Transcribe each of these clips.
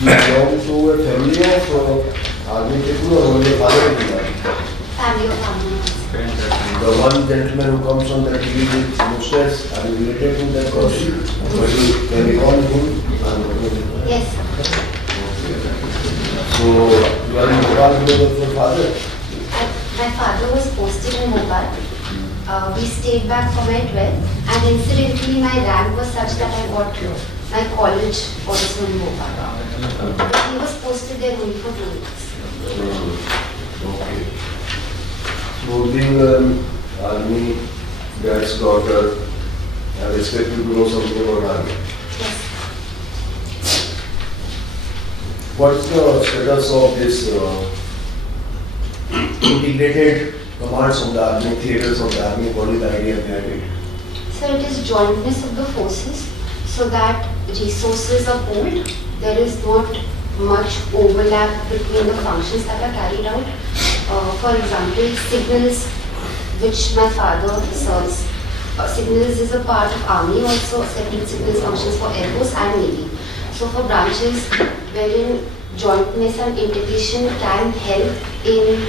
You belong to a family of army people or only father in the army? Family of army. The one gentleman who comes on the TV with mustache, are you related to that person? Can you call him? Yes. So, you are in Bhopal because of your father? My father was posted in Bhopal. We stayed back for my 12th, and incidentally my rank was such that I got my college also in Bhopal. But he was posted there only for 2 weeks. Okay. So being an army dad's daughter, I expect you to know something about army. Yes. What is the status of this integrated commands of the army, theatres of the army? What is the idea behind it? So it is jointness of the forces so that resources are pooled. There is not much overlap between the functions that are carried out. For example, signals, which my father serves. Signals is a part of army also, separate signals functions for Air Force and Navy. So for branches wherein jointness and integration can help in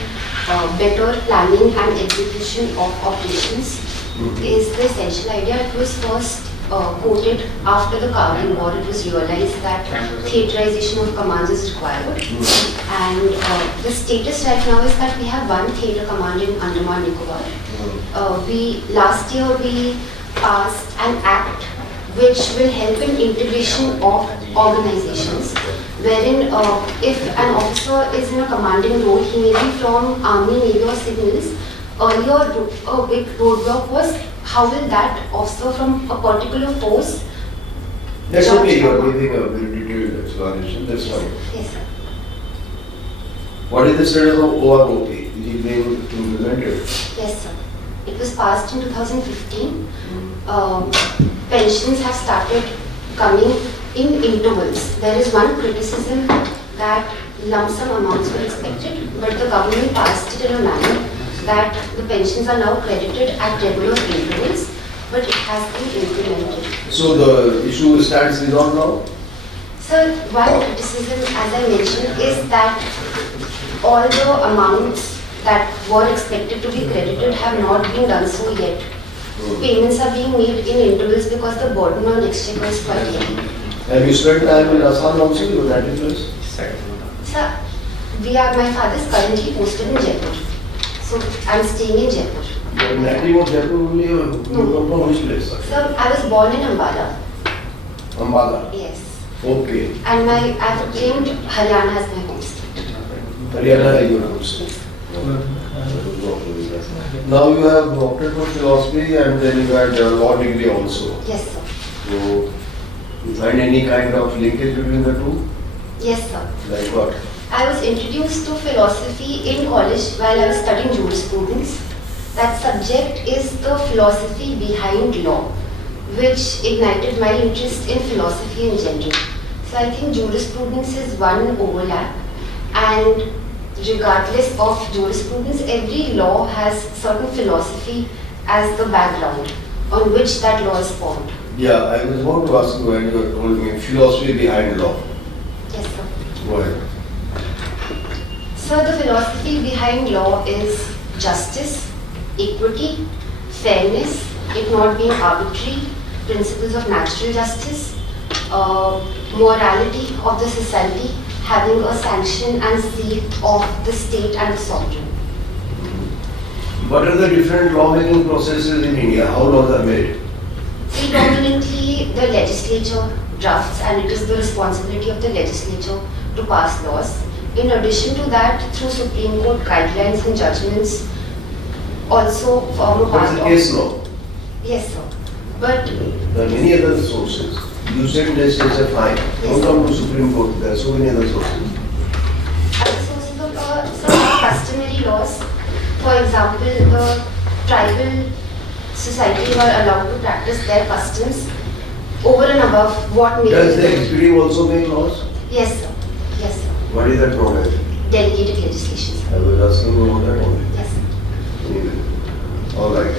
better planning and execution of operations is the essential idea. It was first quoted after the Kargil War. It was realized that theaterization of commands is required. And the status right now is that we have one theatre command in Andaman Nicobar. Last year we passed an act which will help in integration of organizations, wherein if an officer is in a commanding role, he may be from Army, Navy or Signals. Earlier, a big roadblock was how will that officer from a particular force. That's okay, you are giving a very detailed explanation, that's fine. Yes, sir. What is the status of OROP? Is it being implemented? Yes, sir. It was passed in 2015. Pensions have started coming in intervals. There is one criticism that lump sum amounts were expected, but the government passed it in a manner that the pensions are now credited at regular intervals, but it has been implemented. So the issue stands resolved now? So one criticism, as I mentioned, is that all the amounts that were expected to be credited have not been done so yet. Payments are being made in intervals because the burden on exchequer is quite heavy. Have you spent time in Assam also, your native place? Sir, my father is currently posted in Jaipur. So I am staying in Jaipur. Your native of Jaipur only, you come from which place? Sir, I was born in Ambala. Ambala? Yes. Okay. And I have claimed Haryana as my home state. Haryana is your home state. Now you have opted for philosophy and then you had a law degree also. Yes, sir. So, you find any kind of linkage between the two? Yes, sir. Like what? I was introduced to philosophy in college while I was studying jurisprudence. That subject is the philosophy behind law, which ignited my interest in philosophy in general. So I think jurisprudence is one overlap, and regardless of jurisprudence, every law has certain philosophy as the background on which that law is formed. Yeah, I was about to ask you when you had told me philosophy behind law. Yes, sir. Go ahead. So the philosophy behind law is justice, equity, fairness, it not being arbitrary, principles of natural justice, morality of the society, having a sanction and seal of the state and the sovereign. What are the different lawmaking processes in India? How laws are made? Predominantly, the legislature drafts, and it is the responsibility of the legislature to pass laws. In addition to that, through Supreme Court guidelines and judgments, also form a What part is the of. case law? Yes, sir. But There are many other sources. You said legislature fine. Don't come to Supreme Court. There are so many other sources. other sources of some customary laws, for example, the tribal society were allowed to practice their customs over and above what may Does be. the executive also make laws? Yes, sir. Yes, sir. What is that known as? Delegated legislation, sir. I was asking about that only. Yes, sir. Anyway. All right.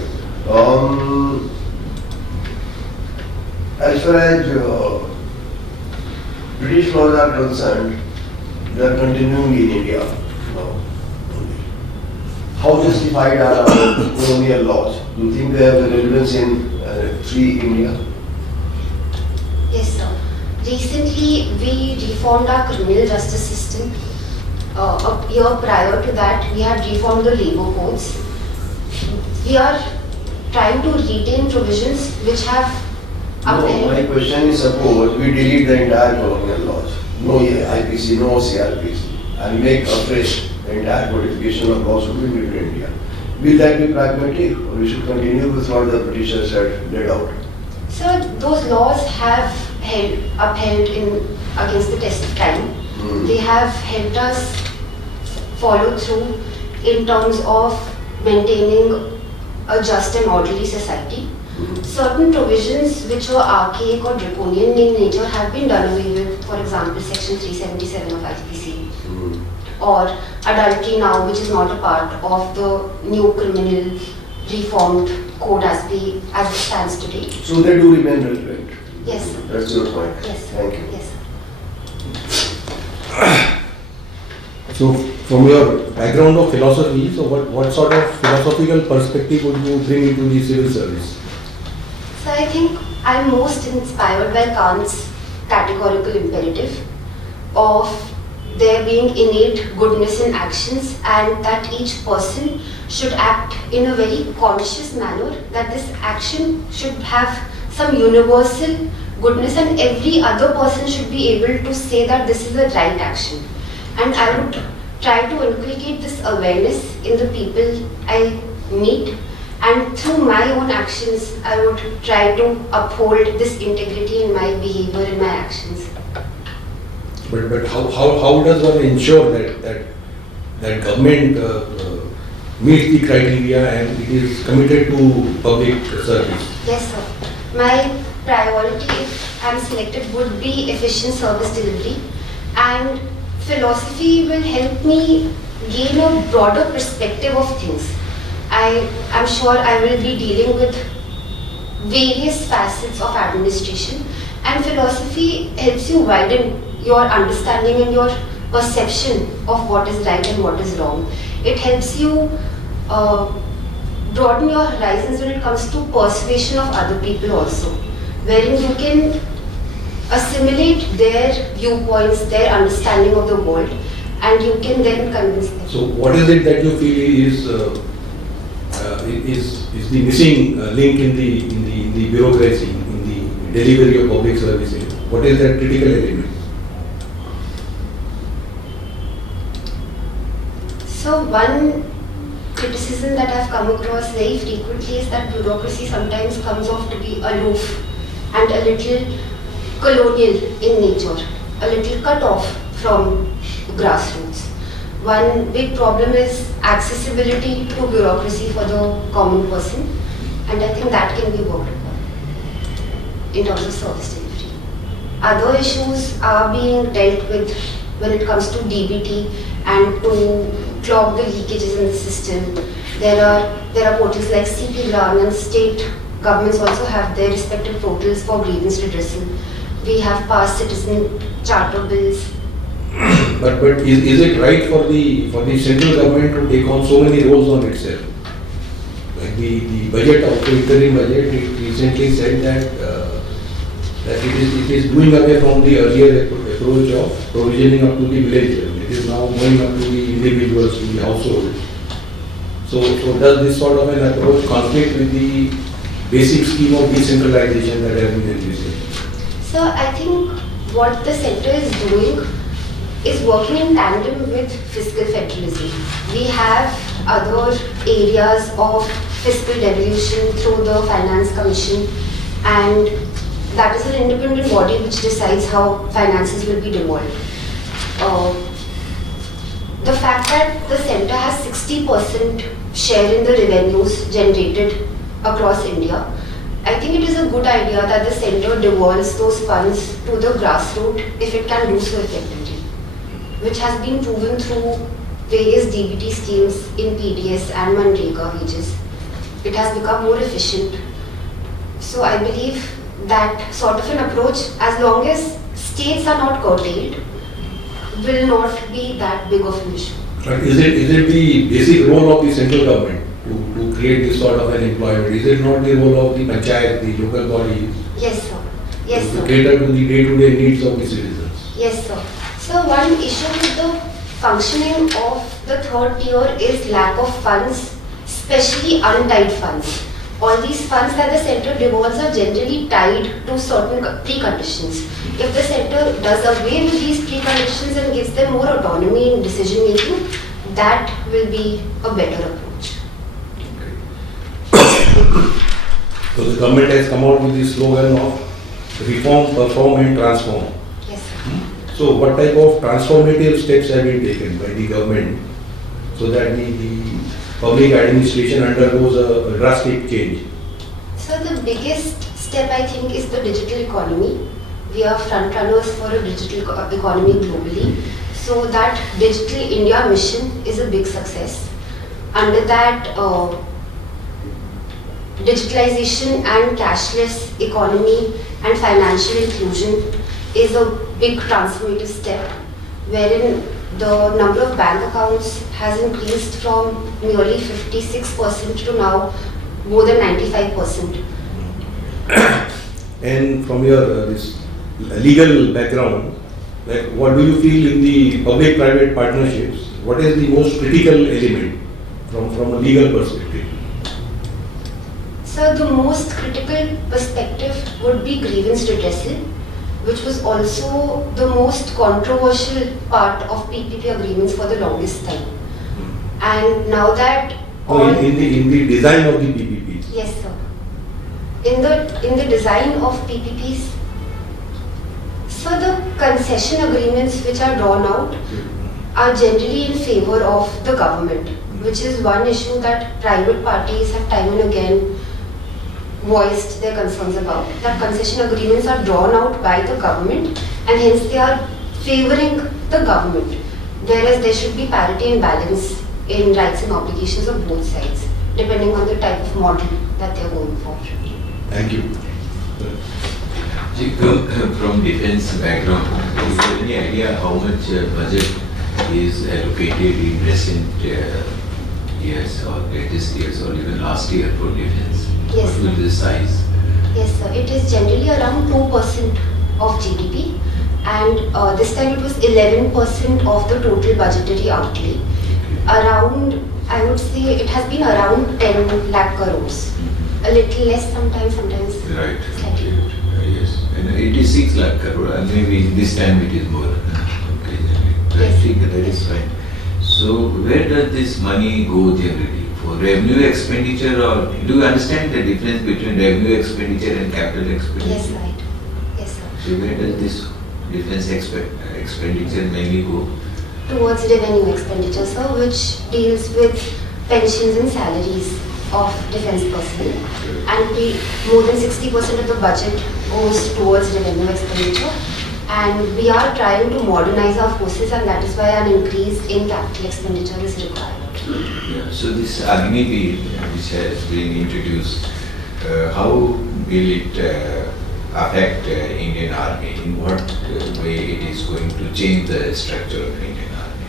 as far as British laws are concerned, they are continuing in India now. How justified are our colonial laws? Do you think they have relevance in free India? Yes, sir. Recently, we reformed our criminal justice system. A year prior to that, we had reformed the labor codes. We are trying to retain provisions which have No, my question is, suppose we delete the entire colonial laws, no IPC, no CRPs, and make afresh the entire codification of laws within India. Will that be pragmatic, or we should continue with what the Britishers had laid out? So those laws have upheld against the test of time. They have helped us follow through in terms of maintaining a just and orderly society. Certain provisions which were archaic or draconian in nature have been done away with. For example, Section 377 of IPC, or adultery now, which is not a part of the new criminal reformed code as it stands today. So they do remain relevant. Yes, sir. That's your point. Yes, sir. Thank you. Yes, sir. So, from your background of philosophy, so what sort of philosophical perspective would you bring into the civil service? So I think I'm most inspired by Kant's categorical imperative of there being innate goodness in actions, and that each person should act in a very conscious manner, that this action should have some universal goodness and every other person should be able to say that this is the right action. And I would try to inculcate this awareness in the people I meet, and through my own actions I would try to uphold this integrity in my behavior and my actions. But how does one ensure that government meets the criteria and it is committed to public service? Yes, sir. My priority, if I'm selected, would be efficient service delivery, and philosophy will help me gain a broader perspective of things. I'm sure I will be dealing with various facets of administration, and philosophy helps you widen your understanding and your perception of what is right and what is wrong. It helps you broaden your horizons when it comes to persuasion of other people also, wherein you can assimilate their viewpoints, their understanding of the world, and you can then convince them. So what is it that you feel is the missing link in the bureaucracy, in the delivery of public services? What is that critical element? So one criticism that I've come across very frequently is that bureaucracy sometimes comes off to be aloof and a little colonial in nature, a little cut off from grassroots. One big problem is accessibility to bureaucracy for the common person, and I think that can be worked upon in terms of service delivery. Other issues are being dealt with when it comes to DBT and to clog the leakages in the system. There are portals like CP-Run, and state governments also have their respective portals for grievance redressal. We have passed citizen charter bills. But is it right for the central government to take on so many roles on itself? Like the budget of the interim budget, it recently said that it is doing away from the earlier approach of provisioning up to the village level. It is now going up to the individuals, to the household. So does this sort of an approach conflict with the basic scheme of decentralization that has been envisaged? So I think what the centre is doing is working in tandem with fiscal federalism. We have other areas of fiscal devolution through the Finance Commission, and that is an independent body which decides how finances will be devolved. The fact that the centre has 60% share in the revenues generated across India, I think it is a good idea that the centre devolves those funds to the grassroots if it can do so effectively, which has been proven through various DBT schemes in PDS and Manrega wages. It has become more efficient. So I believe that sort of an approach, as long as states are not curtailed, will not be that big of an issue. But is it the basic role of the central government to create this sort of an employment? Is it not the role of the panchayat, the local bodies? Yes, sir. Yes, To sir. cater to the day-to-day needs of the citizens? Yes, sir. So one issue with the functioning of the third tier is lack of funds, especially untied funds. All these funds that the center devolves are generally tied to certain preconditions. If the center does away with these preconditions and gives them more autonomy in decision making, that will be a better approach. So the government has come out with the slogan of reform, perform and transform. Yes, sir. So what type of transformative steps have been taken by the government so that the public administration undergoes a drastic change? So the biggest step, I think, is the digital economy. We are front runners for a digital economy globally. So that Digital India mission is a big success. Under that, digitalization and cashless economy and financial inclusion is a big transformative step, wherein the number of bank accounts has increased from nearly 56% to now more than 95%. And from your this legal background, like what do you feel in the public-private partnerships? What is the most critical element from a legal perspective? So the most critical perspective would be grievance redressal, which was also the most controversial part of PPP agreements for the longest time. And now that In the design of the PPPs. yes, sir. In the design of PPPs, so the concession agreements which are drawn out are generally in favor of the government, which is one issue that private parties have time and again voiced their concerns about. That concession agreements are drawn out by the government and hence they are favoring the government, whereas there should be parity and balance in rights and obligations of both sides, depending on the type of model that they are going for. Thank you. From defense background, is there any idea how much budget is allocated in recent years or latest years or even last year for defense? Yes, What will be the size? Yes, sir. It is generally around 2% of GDP, and this time it was 11% of the total budgetary outlay. Around, I would say, it has been around 10 lakh crores. A little less sometimes, Right. slightly more. Yes. And 86 lakh crore, and maybe this time it is more. Okay. I Yes. think that is fine. So where does this money go generally? For revenue expenditure, or do you understand the difference between revenue expenditure and capital expenditure? Yes, right. Yes, sir. So where does this defense expenditure mainly go? Towards revenue expenditure, sir, which deals with pensions and salaries of defense personnel, and more than 60% of the budget goes towards revenue expenditure. And we are trying to modernize our forces, and that is why an increase in capital expenditure is required. Yeah. So this Agnipath, which has been introduced, how will it affect Indian Army? In what way it is going to change the structure of Indian Army?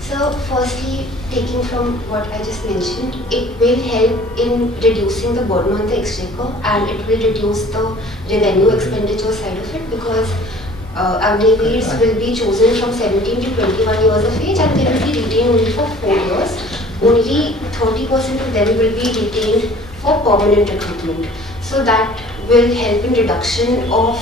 So firstly, taking from what I just mentioned, it will help in reducing the burden on the exchequer, and it will reduce the revenue expenditure side of it, because Agnipaths will be chosen from 17 to 21 years of age, and they will be retained only for 4 years. Only 30% of them will be retained for permanent recruitment. So that will help in reduction of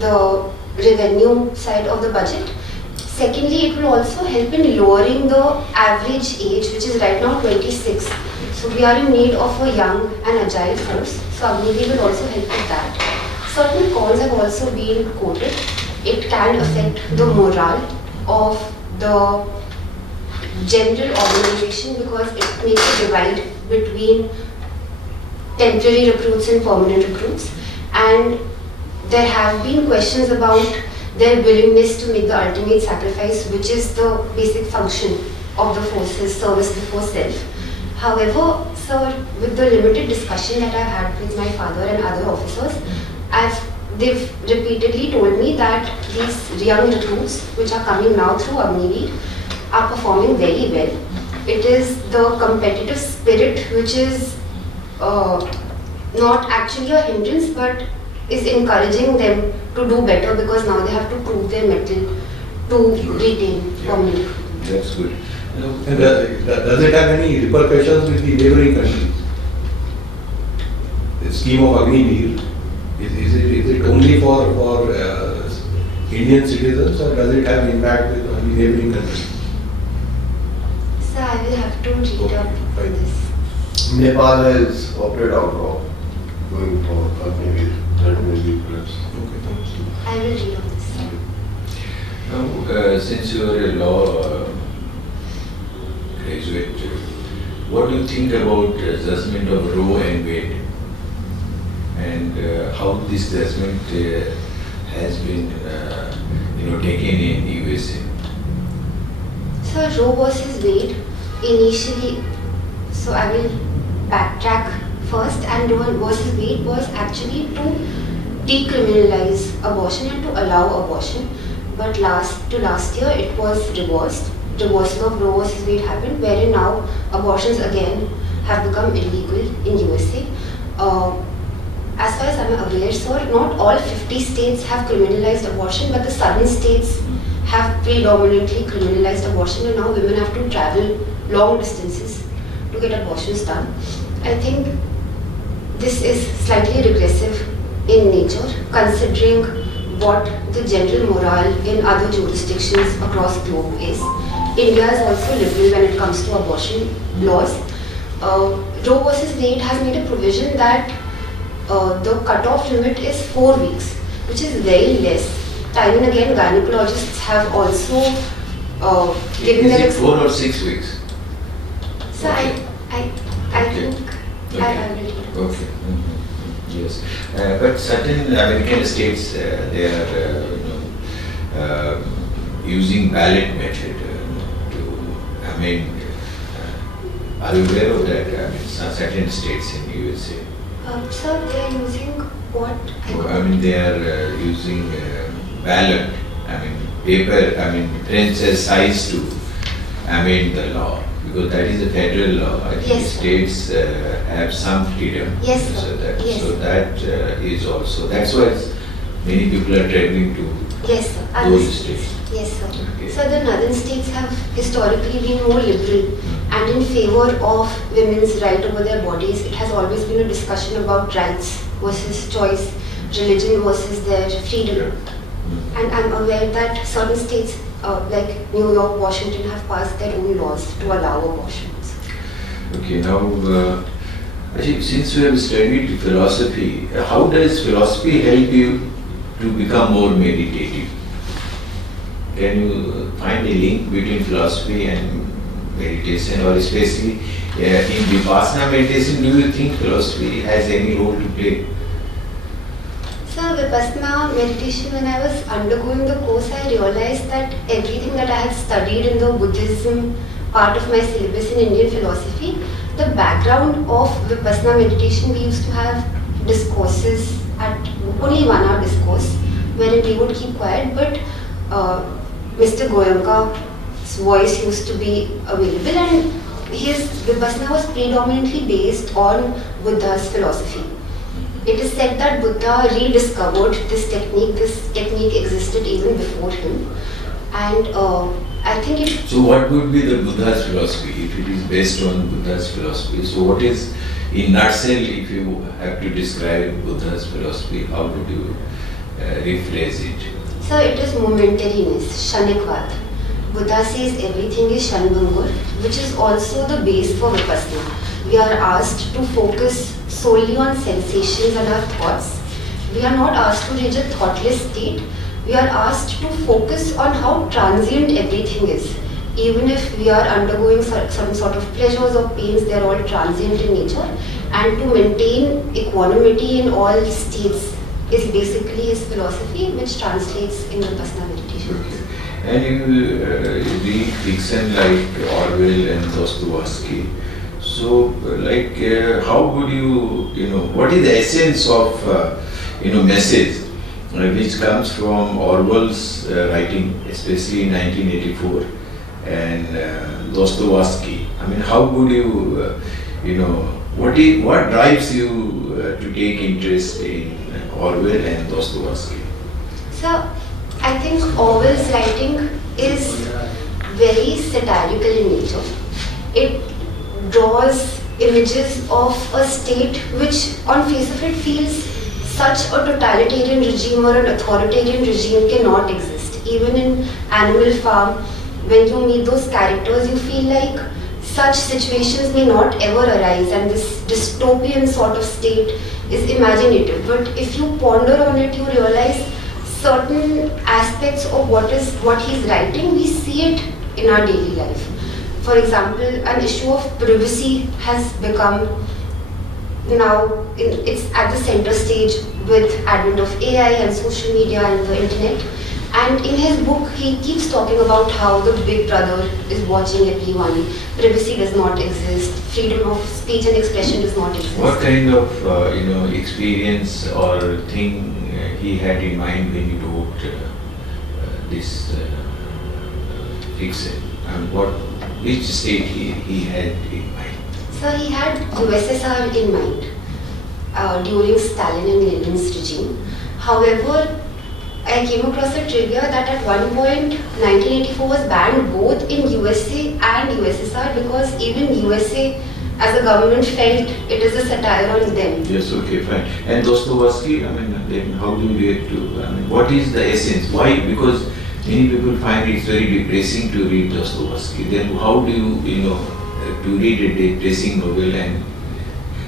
the revenue side of the budget. Secondly, it will also help in lowering the average age, which is right now 26. So we are in need of a young and agile force. So Agnipath will also help with that. Certain cons have also been quoted. It can affect the morale of the general organization, because it makes a divide between temporary recruits and permanent recruits. And there have been questions about their willingness to make the ultimate sacrifice, which is the basic function of the forces, service before self. However, So with the limited discussion that I've had with my father and other officers, they've repeatedly told me that these young recruits which are coming now through Agniveer are performing very well. It is the competitive spirit which is not actually a hindrance but is encouraging them to do better, because now they have to prove their mettle to retain permanent. That's good. And does it have any repercussions with the neighboring countries? The scheme of Agniveer, is it only for Indian citizens, or does it have impact with the neighboring countries? So I will have to read up on this. Nepal has opted out of going for Agniveer. That may be plus. Okay, thank you. I will read on this. Now, since you are a law graduate, what do you think about judgment of Roe and Wade, and how this judgment has been, taken in USA? So Roe versus Wade initially, so I will backtrack first, and Roe versus Wade was actually to decriminalize abortion and to allow abortion, but last year it was reversed. Reversal of Roe versus Wade happened, wherein now abortions again have become illegal in USA. As far as I am aware, sir, not all 50 states have criminalized abortion, but the southern states have predominantly criminalized abortion, and now women have to travel long distances to get abortions done. I think this is slightly regressive in nature, considering what the general morale in other jurisdictions across the globe is. India is also liberal when it comes to abortion laws. Roe versus Wade has made a provision that the cutoff limit is 4 weeks, which is very less. Time and again, gynecologists have also given their... Is it 4 or 6 weeks? So Okay. I think I will read. Okay. Yes. But certain American states, they are using ballot method to amend. Are you aware of that? Certain states in USA. Sir, they are using what? They are using ballot. Paper. Prince's size to amend the law, because that is a federal law. I think Yes, sir. states have some freedom. Yes, sir. So that is also, that's why many people are traveling to Yes, sir. those states. Yes, sir. Okay. So the northern states have historically been more liberal and in favor of women's right over their bodies. It has always been a discussion about rights versus choice, religion versus their freedom. And I'm aware that certain states like New York, Washington have passed their own laws to allow abortions. Okay, now, since you have studied philosophy, how does philosophy help you to become more meditative? Can you find a link between philosophy and meditation, or especially in Vipassana meditation, do you think philosophy has any role to play? So Vipassana meditation, when I was undergoing the course, I realized that everything that I had studied in the Buddhism part of my syllabus in Indian philosophy, the background of Vipassana meditation, we used to have discourses at only 1 hour discourse, wherein we would keep quiet, but Mr. Goenka's voice used to be available, and his Vipassana was predominantly based on Buddha's philosophy. It is said that Buddha rediscovered this technique. This technique existed even before him, and I think it... So what would be the Buddha's philosophy, if it is based on Buddha's philosophy? So what is, in nutshell, if you have to describe Buddha's philosophy, how would you rephrase it? So it is momentariness, Shanikvad. Buddha says everything is Shanbhangur, which is also the base for Vipassana. We are asked to focus solely on sensations and our thoughts. We are not asked to reach a thoughtless state. We are asked to focus on how transient everything is. Even if we are undergoing some sort of pleasures or pains, they are all transient in nature. And to maintain equanimity in all states is basically his philosophy, which translates in Vipassana meditation. Okay. And you read fiction like Orwell and Dostoevsky. So, how would what is the essence of, message which comes from Orwell's writing, especially in 1984, and Dostoevsky? I mean, how would what drives you to take interest in Orwell and Dostoevsky? So, I think Orwell's writing is very satirical in nature. It draws images of a state which on face of it feels such a totalitarian regime or an authoritarian regime cannot exist. Even in Animal Farm, when you meet those characters, you feel like such situations may not ever arise, and this dystopian sort of state is imaginative. But if you ponder on it, you realize certain aspects of what he's writing, we see it in our daily life. For example, an issue of privacy has become now, it's at the center stage with advent of AI and social media and the internet. And in his book, he keeps talking about how the big brother is watching everyone. Privacy does not exist. Freedom of speech and expression does not exist. What kind of experience or thing he had in mind when he wrote this fiction? And which state he had in mind? So he had USSR in mind during Stalin and Lenin's regime. However, I came across a trivia that at one point 1984 was banned both in USA and USSR because even USA as a government felt it is a satire on them. Yes, okay, fine. And Dostoevsky, I mean, then how do you react to, I mean, what is the essence? Why? Because many people find it's very depressing to read Dostoevsky. Then how do you, to read a depressing novel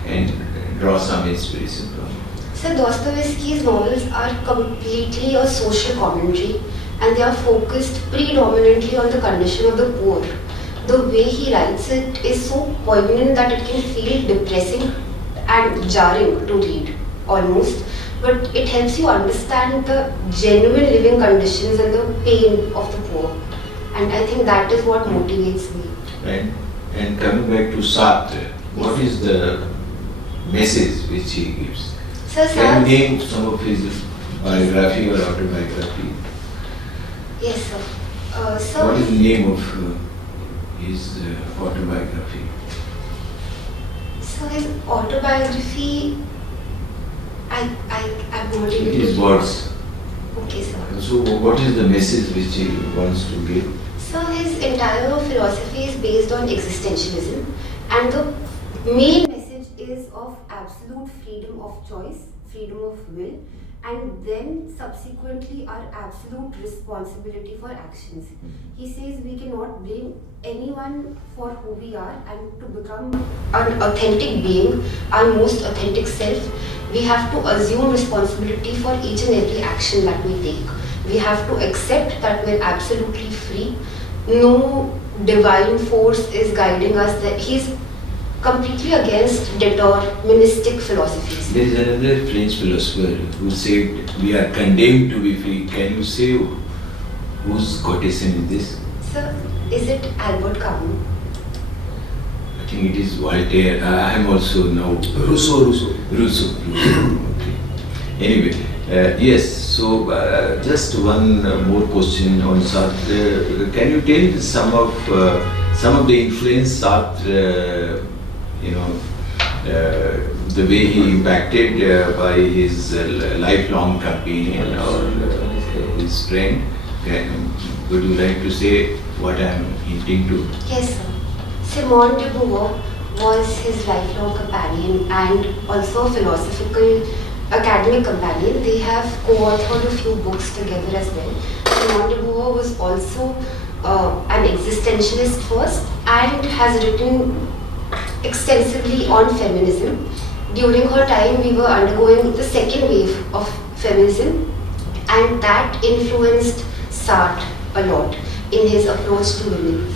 and draw some inspiration from it? So Dostoevsky's novels are completely a social commentary, and they are focused predominantly on the condition of the poor. The way he writes it is so poignant that it can feel depressing and jarring to read, almost. But it helps you understand the genuine living conditions and the pain of the poor. And I think that is what motivates me. Right. And coming back to Sartre, what is the message which he gives? So Can you name some of his biography or autobiography? Yes, sir. What is the name of his autobiography? So his autobiography, I'm not able It to... is words. Okay, sir. So what is the message which he wants to give? So his entire philosophy is based on existentialism, and the main message is of absolute freedom of choice, freedom of will, and then subsequently our absolute responsibility for actions. He says we cannot blame anyone for who we are, and to become an authentic being, our most authentic self, we have to assume responsibility for each and every action that we take. We have to accept that we're absolutely free. No divine force is guiding us. That he's completely against deterministic philosophies. There is another French philosopher who said we are condemned to be free. Can you say whose quotation is this? So, is it Albert Camus? I think it is Voltaire. I am also now Rousseau. Okay. Anyway, yes. So just one more question on Sartre. Can you tell some of the influence Sartre, the way he impacted by his lifelong companion or his friend? Would you like to say what I am hinting to? Yes, sir. Simone de Beauvoir was his lifelong companion and also a philosophical academic companion. They have co-authored a few books together as well. Simone de Beauvoir was also an existentialist first and has written extensively on feminism. During her time, we were undergoing the second wave of feminism, and that influenced Sartre a lot in his approach to women.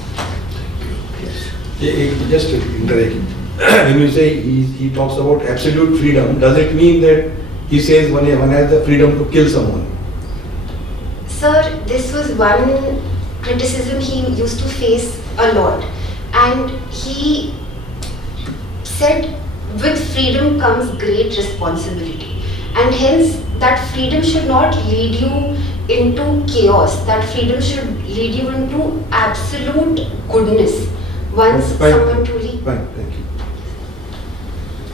Just to interrupt, when you say he talks about absolute freedom, does it mean that he says one has the freedom to kill someone? Sir, this was one criticism he used to face a lot, and he said with freedom comes great responsibility, and hence that freedom should not lead you into chaos, that freedom should lead you into absolute goodness once Fine. someone truly. Fine, thank you.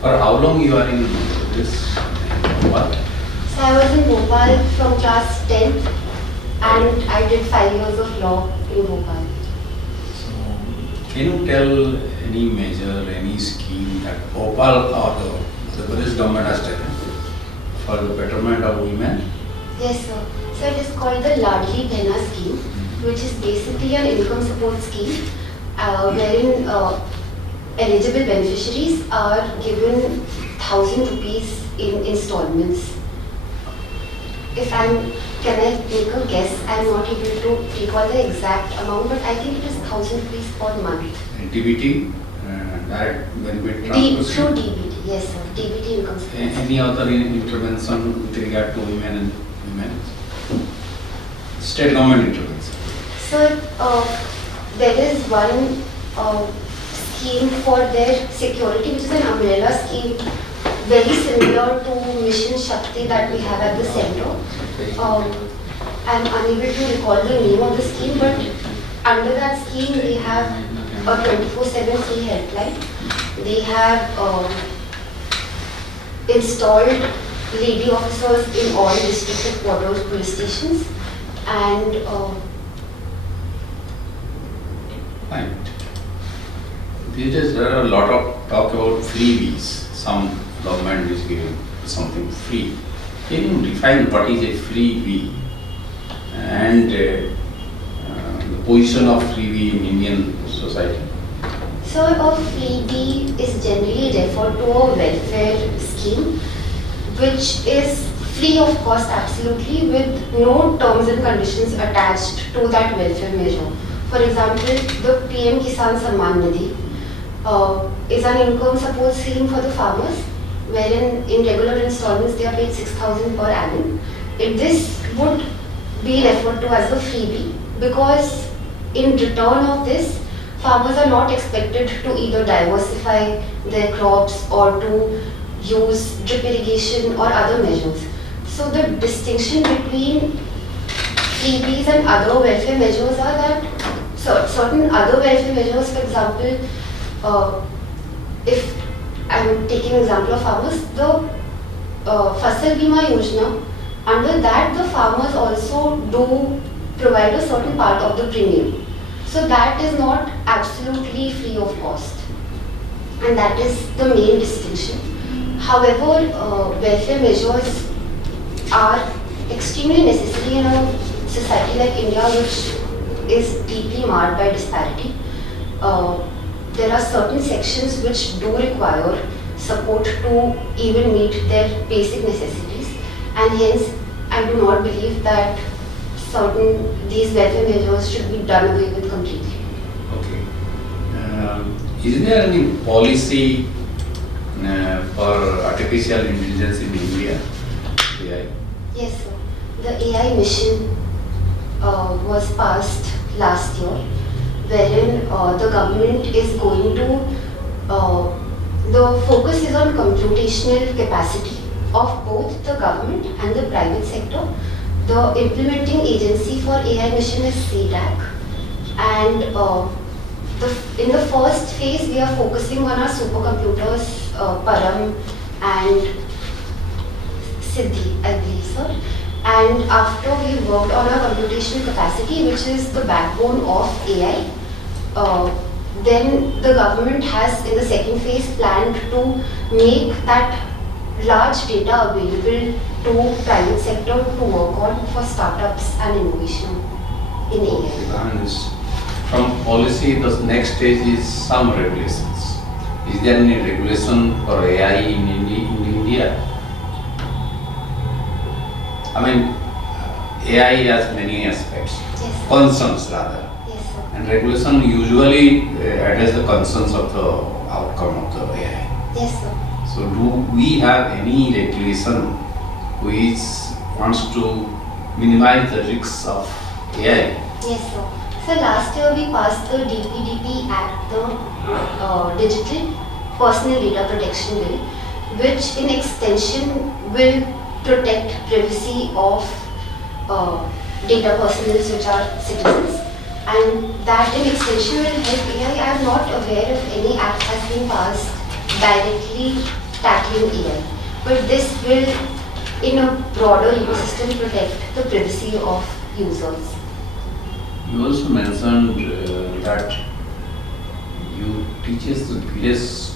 For how long you are in this work? So I was in Bhopal from class 10th and I did 5 years of law in Bhopal. So, can you tell any measure, any scheme that Bhopal or the British government has taken for the betterment of women? Yes, sir. So it is called the Ladli Behna scheme, which is basically an income support scheme wherein eligible beneficiaries are given 1,000 rupees in installments. Can I make a guess? I'm not able to recall the exact amount, but I think it is 1,000 rupees per month. And DBT, direct benefit Through transfer? DBT, yes, sir. DBT income support. Any other intervention with regard to women and women? State government intervention. So there is one scheme for their security, which is an umbrella scheme, very similar to Mission Shakti that we have at the center. I'm unable to recall the name of the scheme, but under that scheme they have a 24/7 free helpline. They have installed lady officers in all district headquarters police stations, and Right. These days there are a lot of talk about freebies. Some government is giving something free. Can you define what is a freebie and the position of freebie in Indian society? so a freebie is generally referred to a welfare scheme which is free of cost absolutely, with no terms and conditions attached to that welfare measure. For example, the PM Kisan Samman Nidhi is an income support scheme for the farmers, wherein in regular installments they are paid 6,000 per annum. This would be referred to as a freebie because in return of this, farmers are not expected to either diversify their crops or to use drip irrigation or other measures. So the distinction between freebies and other welfare measures are that certain other welfare measures, for example, if I'm taking an example of farmers, the Fasal Bima Yojana, under that the farmers also do provide a certain part of the premium. So that is not absolutely free of cost, and that is the main distinction. However, welfare measures are extremely necessary in a society like India, which is deeply marred by disparity. There are certain sections which do require support to even meet their basic necessities, and hence I do not believe that these welfare measures should be done away with completely. Okay. Is there any policy for artificial intelligence in India? AI? Yes, sir. The AI mission was passed last year, wherein the government is going to, the focus is on computational capacity of both the government and the private sector. The implementing agency for AI mission is CDAC, and in the first phase we are focusing on our supercomputers, Param and Siddhi, I believe, sir. And after we worked on our computational capacity, which is the backbone of AI, then the government has, in the second phase, planned to make that large data available to private sector to work on for startups and innovation in AI. And from policy, the next stage is some regulations. Is there any regulation for AI in India? I mean, AI has many aspects, Yes. concerns rather, Yes, sir. and regulation usually address the concerns of the outcome of the AI. Yes, sir. So do we have any regulation which wants to minimize the risks of AI? Yes, sir. So last year we passed the DPDP Act, the Digital Personal Data Protection Bill, which in extension will protect privacy of data personals which are citizens, and that in extension will help AI. I am not aware of any act has been passed directly tackling AI, but this will in a broader ecosystem protect the privacy of users. You also mentioned that you teaches the village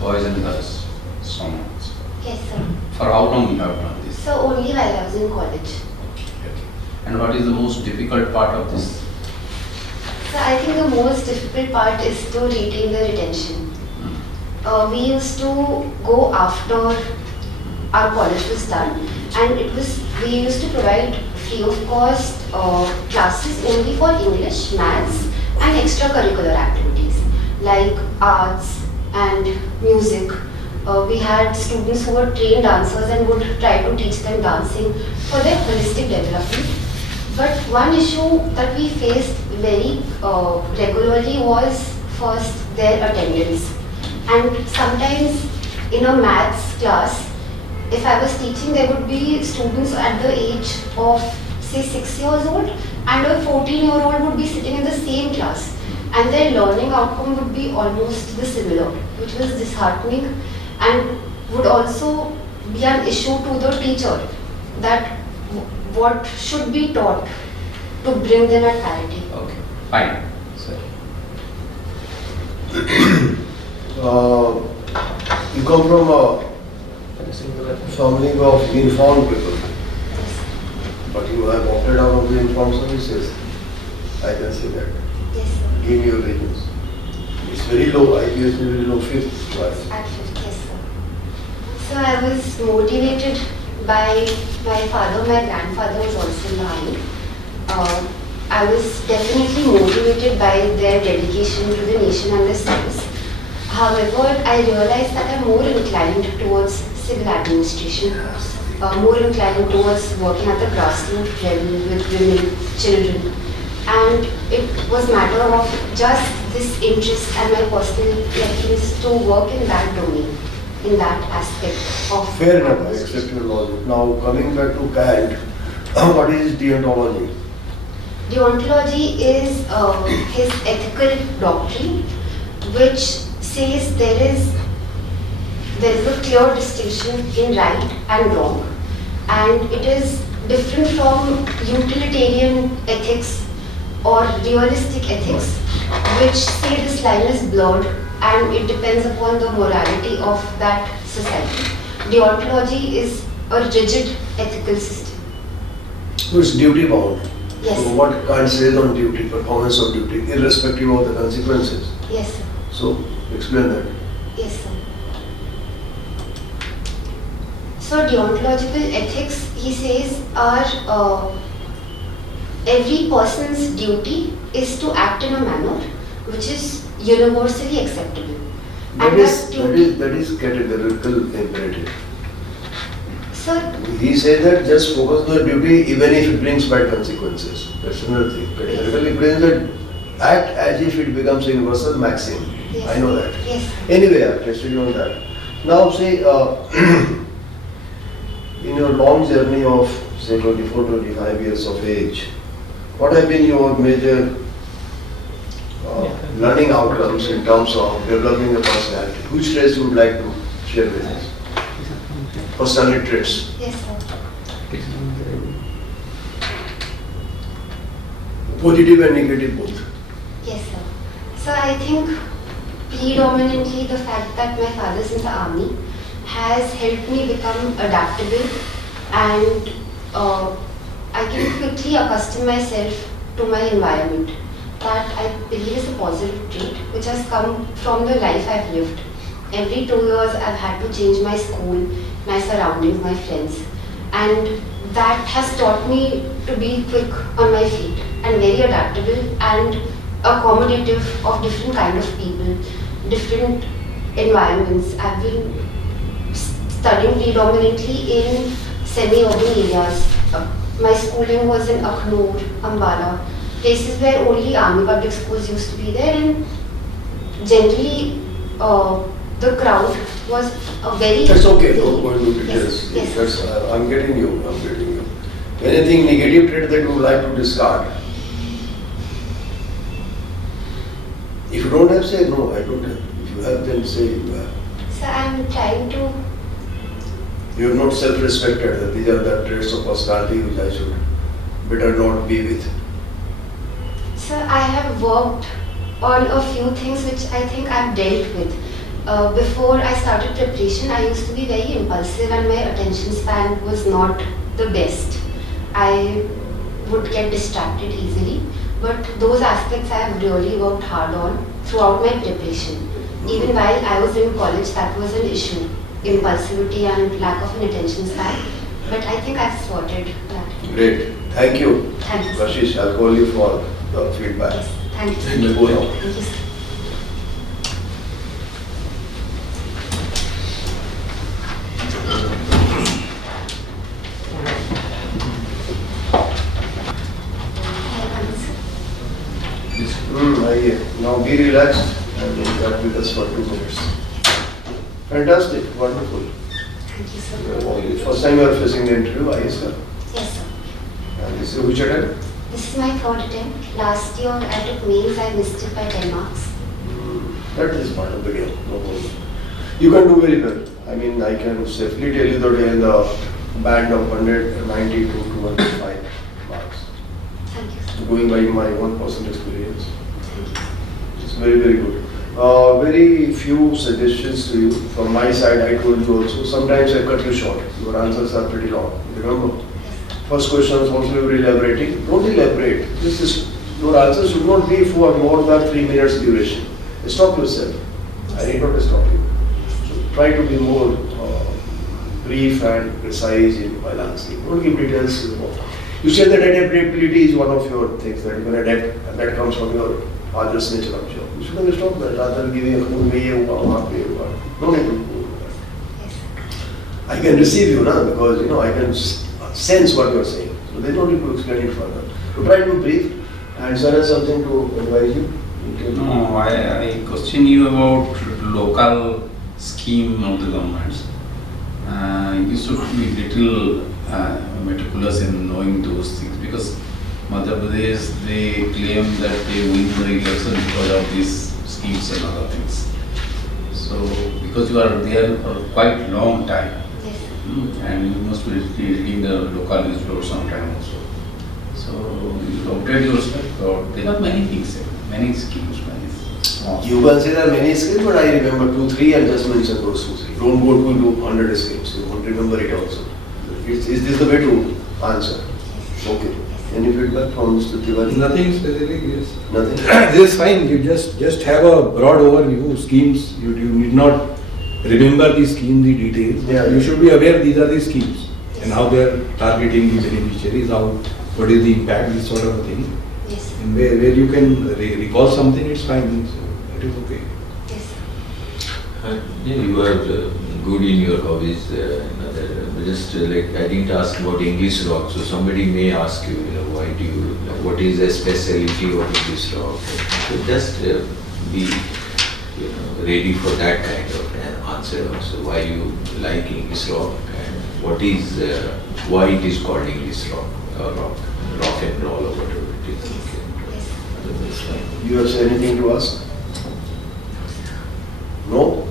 boys and girls so much. Yes, sir. For how long you have done this? So only while I was in college. Okay. And what is the most difficult part of this? So I think the most difficult part is to retain the retention. We used to go after our college was done, and we used to provide free of cost classes only for English, maths and extracurricular activities like arts and music. We had students who were trained dancers and would try to teach them dancing for their holistic development. But one issue that we faced very regularly was first their attendance. And sometimes in a maths class, if I was teaching, there would be students at the age of say 6 years old, and a 14-year-old would be sitting in the same class, and their learning outcome would be almost the similar, which was disheartening and would also be an issue to the teacher that what should be taught to bring them at parity. Okay, fine. Sir. You come from a family of informed people, but you have opted out of the informed services. I can say that. Yes, sir. Give me your reasons. It's very low, IPS is very low, 5th class. Actually, yes, sir. So I was motivated by my father. My grandfather was also in the army. I was definitely motivated by their dedication to the nation and the service. However, I realized that I'm more inclined towards civil administration, more inclined towards working at the grassroots level with women, children. And it was matter of just this interest and my personal preference to work in that domain, in that aspect of... Fair enough, I accept your logic. Now coming back to Kant, what is deontology? Deontology is his ethical doctrine, which says there is a clear distinction in right and wrong, and it is different from utilitarian ethics or realistic ethics, which say this line is blurred and it depends upon the morality of that society. Deontology is a rigid ethical system. So it's duty bound. Yes. So what Kant says on duty, performance of duty, irrespective of the consequences. Yes, sir. So explain that. Yes, sir. So deontological ethics, he says, are every person's duty is to act in a manner which is universally acceptable. That is categorical imperative. So, He says that just focus on the duty even if it brings bad consequences. That's another thing. Categorical imperative that act as if it becomes a universal maxim. yes. I know that. Yes. Anyway, I've tested you on that. Now say, in your long journey of say 24, 25 years of age, what have been your major learning outcomes in terms of developing a personality? Which traits you would like to share with us? Personality traits. Yes, sir. Positive and negative both. Yes, sir. So I think predominantly the fact that my father's in the army has helped me become adaptable, and I can quickly accustom myself to my environment. That I believe is a positive trait which has come from the life I've lived. Every 2 years I've had to change my school, my surroundings, my friends, and that has taught me to be quick on my feet and very adaptable and accommodative of different kind of people, different environments. I've been studying predominantly in semi-urban areas. My schooling was in Akhnur, Ambala, places where only army public schools used to be there, and generally the crowd was a very... That's okay, don't go into details. Yes, yes. That's, I'm getting you. Anything negative trait that you would like to discard? If you don't have, say no, I don't have. If you have, then say you have. So I'm trying to... You have not self-respected that these are the traits of personality which I should better not be with. So I have worked on a few things which I think I've dealt with. Before I started preparation, I used to be very impulsive and my attention span was not the best. I would get distracted easily, but those aspects I have really worked hard on throughout my preparation. Even while I was in college, that was an issue, impulsivity and lack of an attention span. But I think I've sorted that. Great. Thank you. Thank you. Kashish, I'll call you for the feedback. Yes, thank you. Thank you. Go now. Thank you, sir. Now be relaxed and interact with us for 2 minutes. Fantastic, wonderful. Thank you, sir. First time you are facing the interview, IAS, sir. Yes, sir. And this is which attempt? This is my third attempt. Last year I took mains, I missed it by 10 marks. That is part of the game, no problem. You can do very well. I mean, I can safely tell you that you are in the band of 190 to 205 marks. Thank you, sir. Going by my own personal experience. Thank you, sir. It's very, very good. Very few suggestions to you. From my side, I told you also, sometimes I cut you short. Your answers are pretty long. Remember? First question is also very elaborating. Don't elaborate. Your answer should not be for more than 3 minutes duration. Stop yourself. I need not to stop you. So try to be more brief and precise in while answering. Don't give details. You said that adaptability is one of your things that you can adapt, and that comes from your father's nature of job. You shouldn't stop that rather than giving a full way. No need to do that. Yes, sir. I can receive you now because I can sense what you are saying. So there's no need to explain it further. So try to be brief. And sir has something to advise you. No, I question you about local scheme of the governments. You should be little meticulous in knowing those things because Madhya Pradesh, they claim that they win the election because of these schemes and other things. So, because you are there for quite long time, Yes, sir. and you must be reading the local newspaper sometime also. So, you update yourself, or there are many things, many schemes, many small. You can say there are many schemes, but I remember 2, 3 and just mention those 2, 3. Don't go to 100 schemes. You won't remember it also. Is this the way to answer? Okay. Any feedback from Mr. Tiwari? Nothing specific, yes. Nothing? This is fine, you just have a broad overview, schemes, you need not remember the scheme, the details. Yeah, You yeah. should be aware these are the schemes and how they are targeting the beneficiaries, what is the impact, this sort of a thing. Yes, sir. And where you can recall something, it's fine, so it is okay. Yes, sir. You are good in your hobbies. Just like I didn't ask about English rock, so somebody may ask you, why do you, what is the specialty of English rock? So just be, ready for that kind of answer also. Why you like English rock and what is, why it is called English rock or rock and roll or whatever it is. Yes. Otherwise, fine. You have anything to ask? No?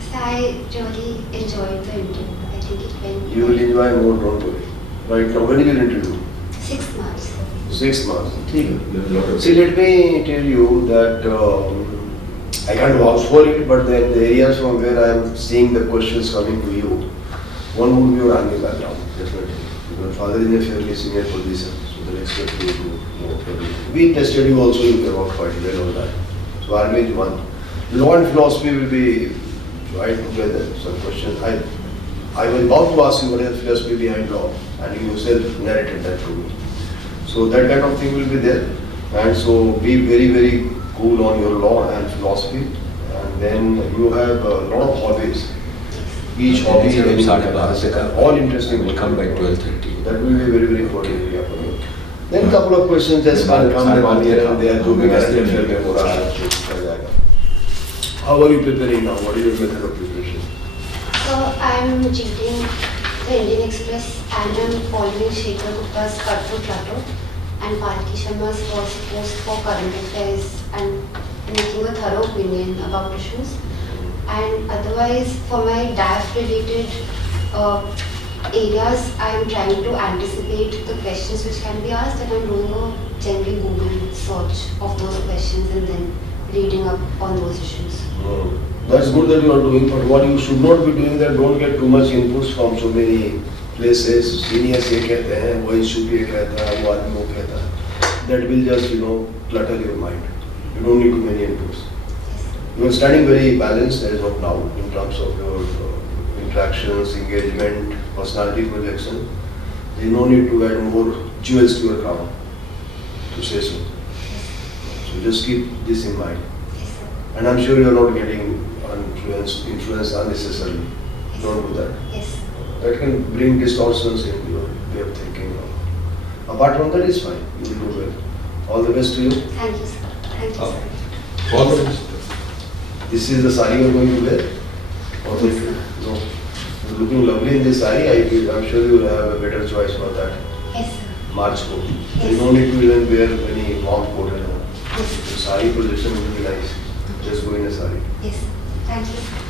So I really enjoyed the interview. I think it went You will enjoy more, don't worry. Right now, when you will interview? 6 months. 6 months. There's a lot of- See, let me tell you that I can't vouch for it, but then the areas from where I am seeing the questions coming to you, one would be your army background, definitely. Your father is in a fairly senior position, so they'll expect you to know everything. We tested you also, you can work quite well on that. So army is one. Law and philosophy will be right together. Some questions. I was about to ask you what is philosophy behind law, and you yourself narrated that to me. So that kind of thing will be there. And so be very, very cool on your law and philosophy. And then you have a lot of hobbies. Each hobby is all interesting. Will come by 12:30. That will be very, very important area for you. Then couple of questions just can't come from here and there. जो भी करते हैं फिर मैं पूरा कर जाएगा. How are you preparing now? What is your method of preparation? So I'm reading the Indian Express and I'm following Shekhar Gupta's Cut to Clutter and Palki Sharma's first post for current affairs and making a thorough opinion about issues. And otherwise, for my DAF related areas, I'm trying to anticipate the questions which can be asked, and I'm doing a general Google search of those questions and then reading up on those issues. That's good that you are doing, but what you should not be doing that, don't get too much inputs from so many places. Seniors ये कहते हैं, वो issue ये कहता है, वो आदमी वो कहता है. That will just, clutter your mind. You don't need too many inputs. You are standing very balanced as of now in terms of your interactions, engagement, personality projection. There is no need to add more jewels to your crown, to say so. So just keep this in mind. And I'm sure you are not getting influenced unnecessarily. Don't do that. Yes. That can bring distortions in your way of thinking. Apart from that, it's fine. You will do well. All the best to you. Thank you, sir. Thank you, sir. All the best. This is the sari you are going to wear? Or Yes, sir. no? You're looking lovely in this sari. I'm sure you will have a better choice for that. Yes, sir. March coat. Yes. You don't need to even wear any warm coat and all. Yes, The sari projection will be nice. Just go in a sari. yes. Thank you.